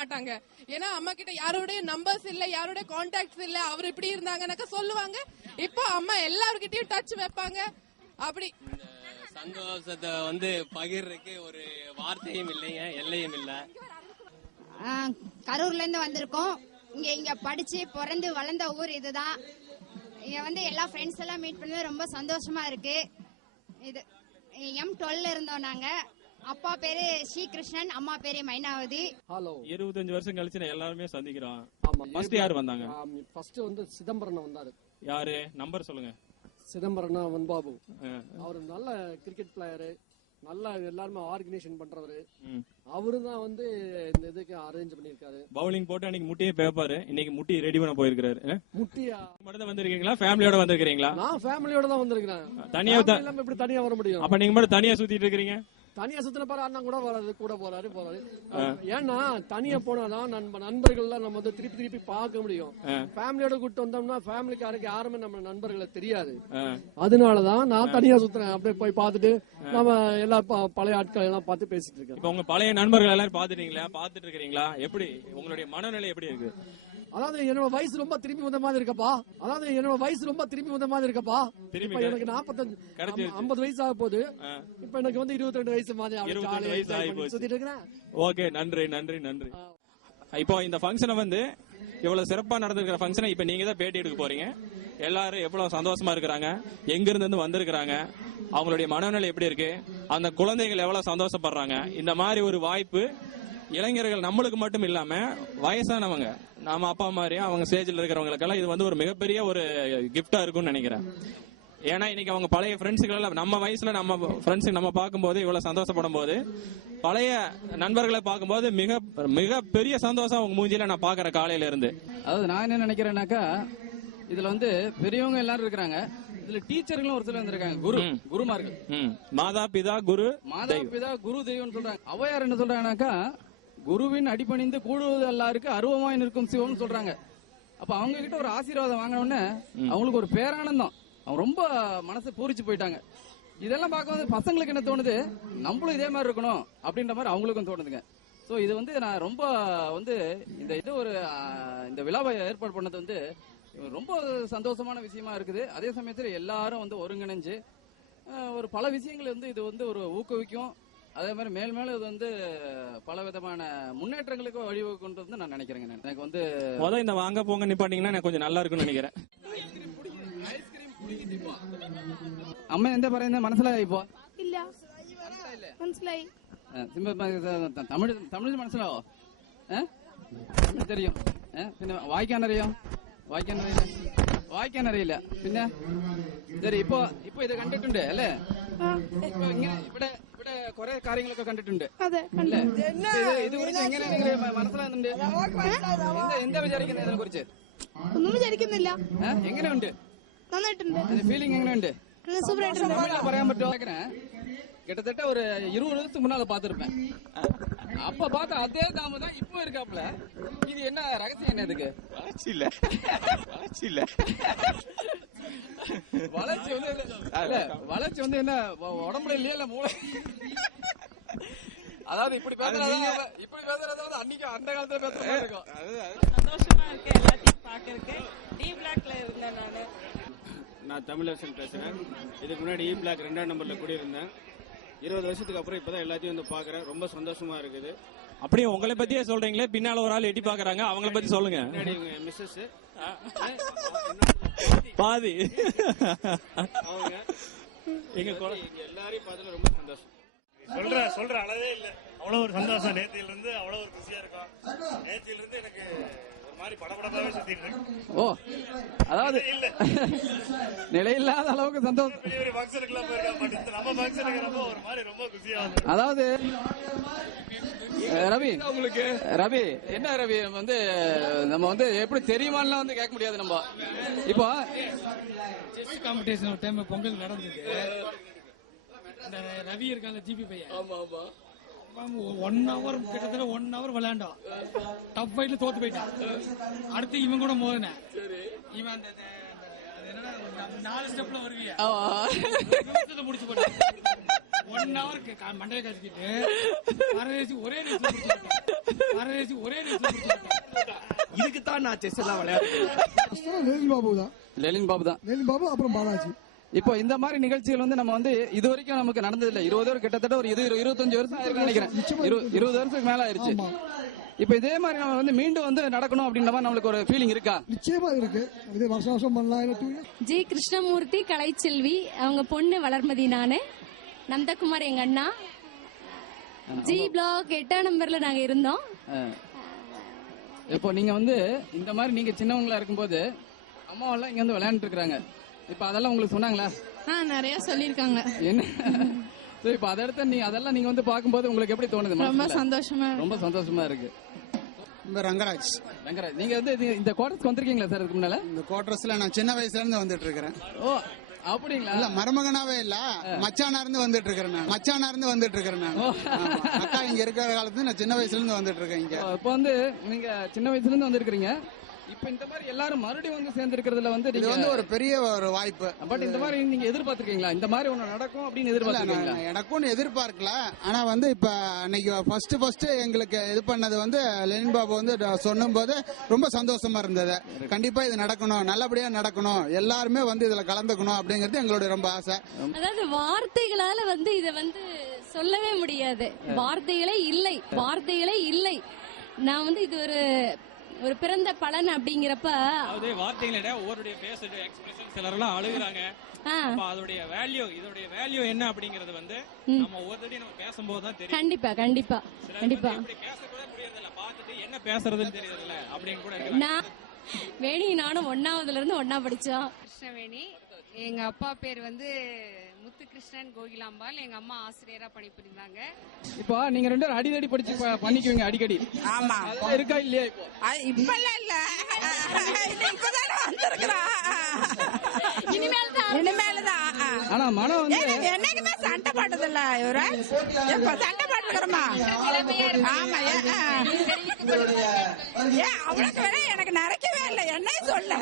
மாட்டாங்க. ஏன்னா அம்மா கிட்ட யாரோடைய நம்பர்ஸ் இல்ல, யாரோட கான்டாக்ட்ஸ் இல்ல. அவர் இப்படி இருந்தாங்கன்னாக்கா சொல்லுவாங்க. இப்போ அம்மா எல்லார்கிட்டயும் டச் வைப்பாங்க. அப்படி சந்தோஷத்தை பகிர்றதுக்கு ஒரு வார்த்தையும் இல்லைங்க, எல்லையும் இல்ல. கரூர்ல இருந்து வந்திருக்கோம். இங்க படிச்சு பிறந்து வளர்ந்த ஊர் இதுதான். இங்க எல்லா ஃப்ரெண்ட்ஸ் எல்லாம் மீட் பண்ணது ரொம்ப சந்தோஷமா இருக்கு. இது M12 இருந்தோம் நாங்க. அப்பா பேரு ஸ்ரீகிருஷ்ணன், அம்மா பேரு மைனாவதி. ஹலோ. 25 வருஷம் கழிச்சு எல்லாருமே சந்திக்கிறோம். ஆமா. ஃபர்ஸ்ட் யார் வந்தாங்க? ஃபர்ஸ்ட் சிதம்பரம் வந்தாரு. யாரு? நம்பர் சொல்லுங்க. சிதம்பரம் வன்பாபு. அவரு நல்ல கிரிக்கெட் பிளேயரு, நல்லா எல்லாருமே ஆர்கனைசேஷன் பண்றவரு. அவருதான் இந்த இதுக்கு அரேஞ்ச் பண்ணிருக்காரு. பவுலிங் போட்டு அன்னைக்கு முட்டியே பேப்பாரு, இன்னைக்கு முட்டி ரெடி பண்ண போயிருக்காரு. முட்டியா மட்டும் வந்திருக்கீங்களா, ஃபேமிலியோட வந்திருக்கீங்களா? நான் ஃபேமிலியோட தான் வந்திருக்கேன். தனியா இப்படி தனியா வர முடியும்? அப்ப நீங்க மட்டும் தனியா சுத்திட்டு இருக்கீங்க? தனியா சுத்தின பாரு அண்ணன் கூட வராது, கூட போறாரு. ஏன்னா தனியா போனாதான் நண்பர்கள்லாம் நம்ம திருப்பி பார்க்க முடியும். ஃபேமிலியோட கூட்டு வந்தோம்னா ஃபேமிலிக்காரருக்கு யாருமே நம்ம நண்பர்களை தெரியாது. அதனாலதான் நான் தனியா சுத்துறேன். அப்படியே போய் பார்த்துட்டு நம்ம எல்லா பழைய ஆட்கள் எல்லாம் பார்த்து பேசிட்டு இருக்கேன். இப்ப உங்க பழைய நண்பர்கள் எல்லாரும் பாத்துட்டீங்களா, பாத்துட்டு இருக்கீங்களா? எப்படி உங்களுடைய மனநிலை எப்படி இருக்கு? அதாவது என்னோட வயசு ரொம்ப திரும்பி வந்த மாதிரி இருக்கப்பா. இப்ப எனக்கு 50 வயசு ஆக போகுது. இப்ப எனக்கு 22 வயசு மாதிரி சுத்திட்டு இருக்கிறேன். ஓகே, நன்றி நன்றி நன்றி. இப்போ இந்த ஃபங்க்ஷனை இவ்வளவு சிறப்பா நடந்திருக்கிற ஃபங்க்ஷனை இப்ப நீங்க தான் பேட்டி எடுக்க போறீங்க. எல்லாரும் எவ்வளவு சந்தோஷமா இருக்கிறாங்க, எங்க இருந்து வந்திருக்கிறாங்க, அவங்களுடைய மனநிலை எப்படி இருக்கு, அந்த குழந்தைகள் எவ்வளவு சந்தோஷப்படுறாங்க. இந்த மாதிரி ஒரு வாய்ப்பு இளைஞர்கள் நம்மளுக்கு மட்டும் இல்லாம வயசானவங்க, நாம அப்பா மாதிரியும் அவங்க ஸ்டேஜ்ல இருக்கிறவங்களுக்கெல்லாம் இது ஒரு மிகப்பெரிய ஒரு கிஃப்டா இருக்கும்னு நினைக்கிறேன். ஏன்னா இன்னைக்கு அவங்க பழைய ஃப்ரெண்ட்ஸுகள் எல்லாம் நம்ம வயசுல நம்ம ஃப்ரெண்ட்ஸ் நம்ம பார்க்கும்போது இவ்வளவு சந்தோஷப்படும் போது, பழைய நண்பர்களை பார்க்கும்போது மிக மிக பெரிய சந்தோஷம் அவங்க மூஞ்சில நான் பாக்குறேன் காலையில இருந்து. அதாவது நான் என்ன நினைக்கிறேன்னாக்கா, இதுல பெரியவங்க எல்லாரும் இருக்கிறாங்க, இதுல டீச்சர்களும் ஒரு சிலர் வந்திருக்காங்க, குருமார்கள். மாதா பிதா குரு தெய்வம் சொல்றாங்க. அவையார் என்ன சொல்றாங்கன்னாக்கா, குருவின் அடிபணிந்து கூடுவது எல்லாருக்கு அருவமாய் நிற்கும் சிவம்னு சொல்றாங்க. அப்ப அவங்க கிட்ட ஒரு ஆசீர்வாதம் வாங்கினோடனே அவங்களுக்கு ஒரு பேரானந்தம், அவங்க ரொம்ப மனசு பூரிச்சு போயிட்டாங்க. இதெல்லாம் பார்க்கும்போது பசங்களுக்கு என்ன தோணுது, நம்மளும் இதே மாதிரி இருக்கணும் அப்படின்ற மாதிரி அவங்களுக்கும் தோணுதுங்க. சோ இது நான் ரொம்ப இந்த விழாவை ஏற்பாடு பண்ணது ரொம்ப சந்தோஷமான விஷயமா இருக்குது. அதே சமயத்துல எல்லாரும் ஒருங்கிணைஞ்சு ஒரு பல விஷயங்கள் இது ஒரு ஊக்குவிக்கும். அதே மாதிரி மேல் இது பல விதமான முன்னேற்றங்களுக்கு வழிவகுக்கும் நான் நினைக்கிறேங்க. எனக்கு இந்த வாங்க போங்க நிப்பாட்டீங்கன்னா கொஞ்சம் நல்லா இருக்கும்னு நினைக்கிறேன். அம்மா எந்த പറയുന്നത് മനസ്സിലായി ഇപ്പോ? ഇല്ല, മനസ്സിലായി. തമിഴ് മനസ്സിലാവോ? தெரியும். പിന്നെ വായിക്കാൻ അറിയില്ല. പിന്നെ ശരി, ഇപ്പൊ ഇത് കണ്ടിട്ടുണ്ട് അല്ലേ? ഇവിടെ കുറെ കാര്യങ്ങളൊക്കെ കണ്ടിട്ടുണ്ട് അല്ലേ? ഇത് കുറിച്ച് എങ്ങനെയാണ് മനസ്സിലാകുന്നുണ്ട്? എന്താ വിചാരിക്കുന്നത് ഇതിനെ കുറിച്ച്? ഒന്നും വിചാരിക്കുന്നില്ല. എങ്ങനെയുണ്ട്? നന്നായിട്ടുണ്ട്. ഫീലിംഗ് എങ്ങനെയുണ്ട്? പറയാൻ പറ്റുമോ? கிட்டத்தட்ட ஒரு 20 வருஷத்துக்கு முன்னால பாத்துருப்பேன். அப்ப பார்த்த அதே தாம தான் இப்போ இருக்காப்ல. இது என்ன ரகசியம்? என்ன இதுக்கு? வளர்ச்சி இல்ல வளர்ச்சி என்ன உடம்புல இல்லையா, இல்ல மூளை? அதாவது இப்படி பேசுறதால அன்னைக்கு அந்த காலத்துல பேசுற மாதிரி இருக்கும். சந்தோஷமா இருக்கு எல்லாத்தையும் பாக்குறதுக்கு. டி பிளாக்ல இருந்தேன் நான் தமிழரசன் பேசுறேன். இதுக்கு முன்னாடி இ பிளாக் 2ஆம் நம்பர்ல குடியிருந்தேன். 20 வருஷத்துக்கு அப்புறம் இப்பதான் எல்லாத்தையும் பாக்குறேன். ரொம்ப சந்தோஷமா இருக்குது. அப்படியே உங்களை பத்தியே சொல்றீங்களே, பின்னால ஒரு ஆள் எட்டி பாக்குறாங்க, அவங்கள பத்தி சொல்லுங்க. மிஸ்ஸஸ் பாதி அவங்க எங்க எல்லாரையும் பார்த்ததுல ரொம்ப சந்தோஷம். சொல்ற அளவே இல்ல. அவ்வளவு ஒரு சந்தோஷம். நேத்தியில இருந்து அவ்வளவு ஒரு குஷியா இருக்கும். நேத்தியில இருந்து எனக்கு ஒரு மாதிரி படபடப்பாவே சுத்திட்டு இருக்கு. ஓ, அதாவது நிலையில்லாத அளவுக்கு சந்தோஷம். ஒரு ஃபங்க்ஷனுக்கு எல்லாம் போயிருக்கேன், நம்ம ஃபங்க்ஷனுக்கு ஒரு மாதிரி ரொம்ப குஷியா வந்து. அதாவது ரவி, உங்களுக்கு ரவி என்ன ரவி நம்ம எப்படி தெரியுமான்னு கேட்க முடியாது. நம்ம இப்போ செஸ் காம்படிஷன் ஒரு டைம் பொங்கல் நடந்தது. இந்த ரவி இருக்காங்க ஜிபி பையன், 1 hour கிட்டத்தட்ட 1 hour விளையாண்டோம். டப் ஃபைட்ல தோத்து போயிட்டான். அடுத்து இவன் கூட மோதினேன். இவன் அந்த 4 ஸ்டெப்ல வருவியா முடிச்சு போட்டான். 1 hour மண்டையை கழிச்சிட்டு பரதேசி ஒரே இதுக்கு தான் நான் செஸ் எல்லாம் விளையாடுறேன். லெனின் பாபு தான். லெனின் பாபு தான். லெனின் பாபு அப்புறம் பாலாஜி. இப்போ இந்த மாதிரி நிகழ்ச்சிகள் வந்து நம்ம வந்து இது வரைக்கும் நமக்கு நடந்தது இல்ல. 20 வருஷம் கிட்டத்தட்ட ஒரு 25 வருஷம் ஆயிருக்கு நினைக்கிறேன். 20 வருஷத்துக்கு மேல ஆயிருச்சு. இப்ப இதே மாதிரி நம்ம வந்து மீண்டும் வந்து நடக்கணும் அப்படின்ற மாதிரி நம்மளுக்கு ஒரு ஃபீலிங் இருக்கா? நிச்சயமா இருக்கு. இது வருஷம் வருஷம் பண்ணலாம். ஜி கிருஷ்ணமூர்த்தி, கலைச்செல்வி, அவங்க பொண்ணு வளர்மதி, நானு நந்தகுமார் எங்க அண்ணா. ஜி பிளாக் 8ஆம் நம்பர்ல நாங்க இருந்தோம். இப்போ நீங்க வந்து இந்த மாதிரி நீங்க சின்னவங்களா இருக்கும்போது அம்மாவெல்லாம் இங்க வந்து விளையாண்டுட்டு இருக்காங்க. இப்ப அதெல்லாம் உங்களுக்கு சொன்னாங்களா? நிறைய சொல்லிருக்காங்க. என்ன இப்ப அதெல்லாம் நீங்க வந்து பாக்கும்போது உங்களுக்கு எப்படி தோணுது? ரொம்ப சந்தோஷமா இருக்கு. ரங்கராஜ். நீங்க வந்து இந்த குவார்டர்ஸ்க்கு வந்திருக்கீங்களா சார்? இதுக்கு முன்னால இந்த குவார்டர்ஸ்ல நான் சின்ன வயசுல இருந்து வந்துட்டு இருக்கிறேன். ஓ அப்படிங்களா? இல்ல மருமகனாவே இல்ல, மச்சானா இருந்து வந்துட்டு இருக்கிறேன் நான். அக்கா இங்க இருக்கிற காலத்துல நான் சின்ன வயசுல இருந்து வந்துட்டு இருக்கேன் இங்க. இப்ப வந்து நீங்க சின்ன வயசுல இருந்து வந்திருக்கீங்க. இப்ப இந்த மாதிரி எல்லாரும் மறுபடியும் வந்து சேர்ந்து இருக்கிறதுல வந்து இது வந்து ஒரு பெரிய ஒரு வாய்ப்பு. பட் இந்த மாதிரி நீங்க எதிர்பார்த்திருக்கீங்களா? இந்த மாதிரி ஒண்ணு நடக்கும் அப்படின்னு எதிர்பார்த்திருக்கீங்களா? எனக்கும் எதிர்பார்க்கல. ஆனா வந்து இப்ப அன்னைக்கு ஃபர்ஸ்ட் எங்களுக்கு இது பண்ணது வந்து லெனின் பாபு வந்து சொன்னும் போது ரொம்ப சந்தோஷமா இருந்தது. கண்டிப்பா இது நடக்கணும், நல்லபடியா நடக்கணும், எல்லாருமே வந்து இதுல கலந்துக்கணும் அப்படிங்கிறது எங்களுடைய ரொம்ப ஆசை. அதாவது வார்த்தைகளால வந்து இத வந்து சொல்லவே முடியாது. வார்த்தைகளே இல்லை. நான் வந்து இது ஒரு பிறந்த பலன் அப்படிங்கிறப்ப அதாவது வார்த்தைகளோட ஒவ்வொருடைய ஃபேஸ் எக்ஸ்பிரஷன் சிலர்லாம் அழுகுறாங்க. அதோடைய வேல்யூ என்ன அப்படிங்கறது வந்து நம்ம ஒவ்வொருத்தரையும் நம்ம பேசும்போது தான் தெரியும். கண்டிப்பா பேசக்கூட புரியறதில்ல, பார்த்துட்டு என்ன பேசுறதுன்னு தெரியறதில்ல அப்படின்னு கூட இருக்கு. நான் வேணி நானும் 1ஆவதுல இருந்து ஒண்ணா படிச்சோம். கிருஷ்ணவேணி, எங்க அப்பா பேர் வந்து முத்துகிருஷ்ணன் கோகிலாம்பாள், எங்க அம்மா ஆசிரியரா பணிபுரிந்தாங்க. இப்போ நீங்க 2 பேரும் அடிக்கடி படிச்சு பண்ணிக்குவீங்க அடிக்கடி. ஆமா. இருக்கா இல்லையா? இப்போ இல்ல இப்பதான் வந்திருக்கிறோம். இனிமேல் தான். ஆனா மனம் வந்து என்னைக்குமே சண்டை போட்டதில்ல. இவரு எப்ப சண்டை போட்டுக்கிறோமா? ஆமா. அவளுக்கு வேற எனக்கு நிறைக்கவே இல்லை. என்ன சொல்ல